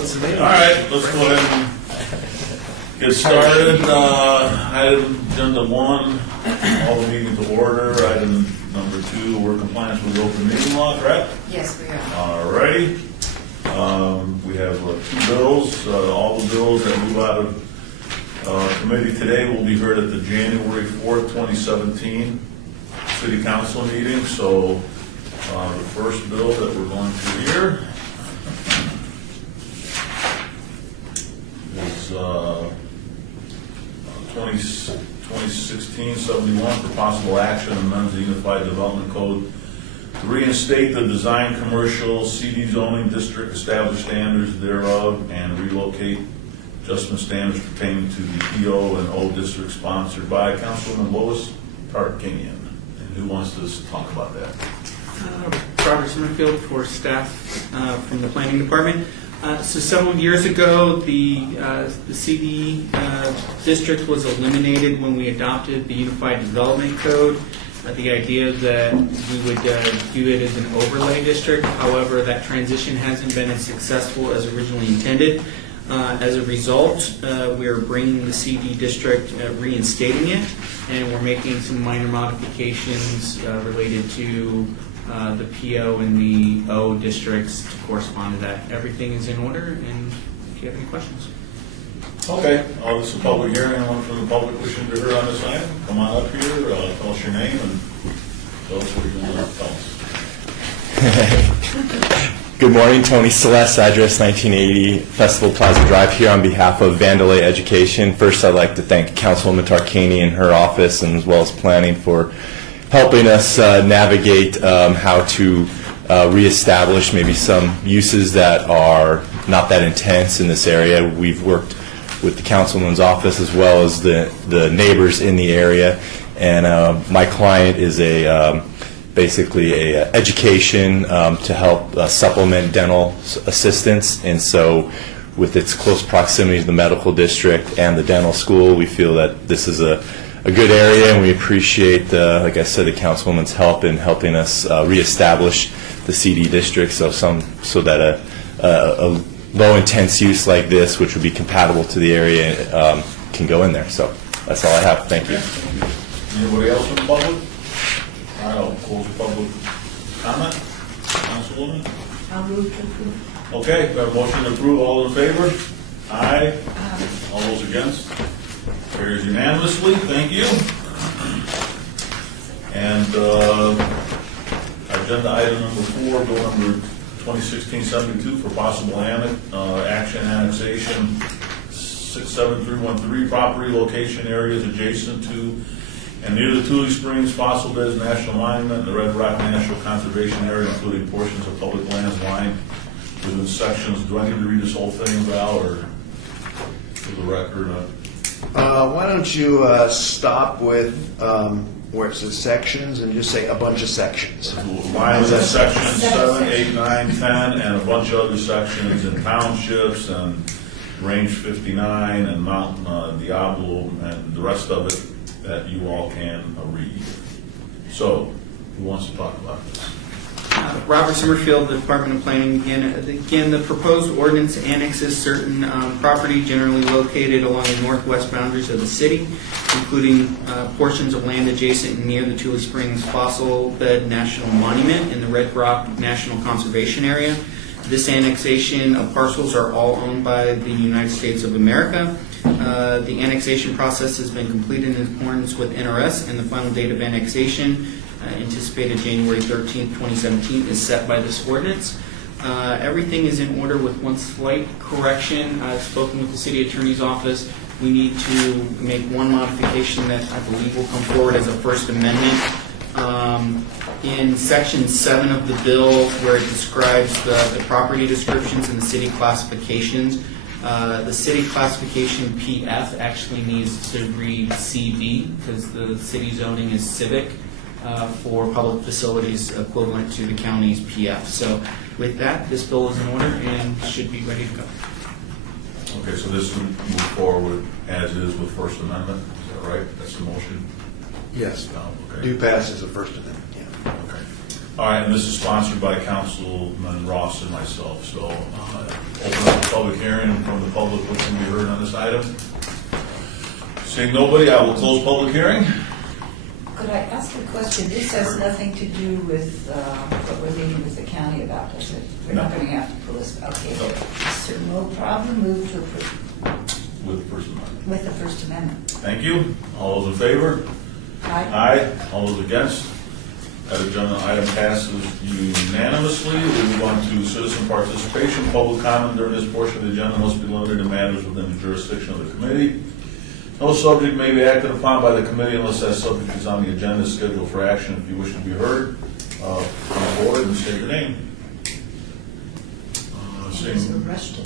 All right, let's go ahead and get started. Item agenda 1, all the meeting to order. Item number 2, we're in compliance with the open meeting law, correct? Yes, we are. All righty. We have 2 bills. All the bills that move out of committee today will be heard at the January 4th, 2017 City Council meeting. So the first bill that we're going to hear is 2016-71 for possible action amends the Unified Development Code to reinstate the design commercial CD zoning district, establish standards thereof, and relocate adjustment standards pertaining to the PO and O district, sponsored by Councilwoman Lois Tarkanian. And who wants to talk about that? Robert Summerfield for staff from the planning department. So several years ago, the CD district was eliminated when we adopted the Unified Development Code. The idea that we would do it as an overlay district. However, that transition hasn't been as successful as originally intended. As a result, we are bringing the CD district, reinstating it, and we're making some minor modifications related to the PO and the O districts to correspond to that. Everything is in order, and if you have any questions. Okay, this is a public hearing. Anyone from the public wishing to hear on this item, come on up here, tell us your name, and tell us what you're going to tell us. Good morning, Tony Celeste, address 1980 Festival Plaza Drive, here on behalf of Vandelay Education. First, I'd like to thank Councilwoman Tarkanian and her office, and as well as planning, for helping us navigate how to reestablish maybe some uses that are not that intense in this area. We've worked with the councilman's office as well as the neighbors in the area, and my client is basically a education to help supplement dental assistance, and so with its close proximity to the medical district and the dental school, we feel that this is a good area, and we appreciate, like I said, the councilwoman's help in helping us reestablish the CD district, so that a low intense use like this, which would be compatible to the area, can go in there. So that's all I have. Thank you. Anybody else from the public? All right, I'll close the public comment. Councilwoman? I'll move to approve. Okay, we have a motion to approve. All in favor? Aye. All those against? Carries unanimously. Thank you. And agenda item number 4, bill number 2016-72 for possible action annexation 67313 property location areas adjacent to and near the Tule Springs Fossil Beds National Monument and the Red Rock National Conservation Area, including portions of public lands lined within sections. Do I need to read this whole thing, Val, or for the record? Why don't you stop with where it says sections and just say a bunch of sections. Mine is at section 7, 8, 9, 10, and a bunch of other sections in townships and range 59 and Mount Diablo and the rest of it that you all can read. So, who wants to talk about this? Robert Summerfield, the Department of Planning. Again, the proposed ordinance annexes certain property generally located along the northwest boundaries of the city, including portions of land adjacent and near the Tule Springs Fossil Bed National Monument and the Red Rock National Conservation Area. This annexation of parcels are all owned by the United States of America. The annexation process has been completed in accordance with NRS, and the final date of annexation, anticipated January 13th, 2017, is set by this ordinance. Everything is in order with one slight correction. I've spoken with the city attorney's office. We need to make one modification that I believe will come forward as a first amendment. In section 7 of the bill, where it describes the property descriptions and the city classifications, the city classification PF actually needs to read CV because the city zoning is civic for public facilities equivalent to the county's PF. So with that, this bill is in order and should be ready to go. Okay, so this will move forward as is with First Amendment. Is that right? That's the motion? Yes. No, okay. Do pass as a First Amendment. Yeah. Okay. All right, and this is sponsored by Councilman Ross and myself. So open up the public hearing from the public wishing to be heard on this item? Seeing nobody, I will close public hearing. Could I ask a question? This has nothing to do with what we're meeting with the county about, does it? We're not No. going to have to pull this, okay. No. So no problem, move to approve With the First Amendment. with the First Amendment. Thank you. All those in favor? Aye. Aye. All those against? That agenda item passes unanimously. We move on to citizen participation. Public comment during this portion of the agenda must be limited to matters within the jurisdiction of the committee. No subject may be acted upon by the committee unless that subject is on the agenda scheduled for action. If you wish to be heard, come forward and state your name. There's a Seeing rush to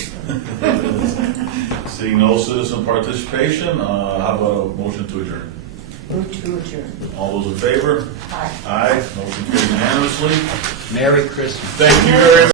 seeing no citizen participation, how about a motion to adjourn? move to adjourn. All those in favor? Aye. Aye. Motion carried unanimously. Merry Christmas. Thank you very much.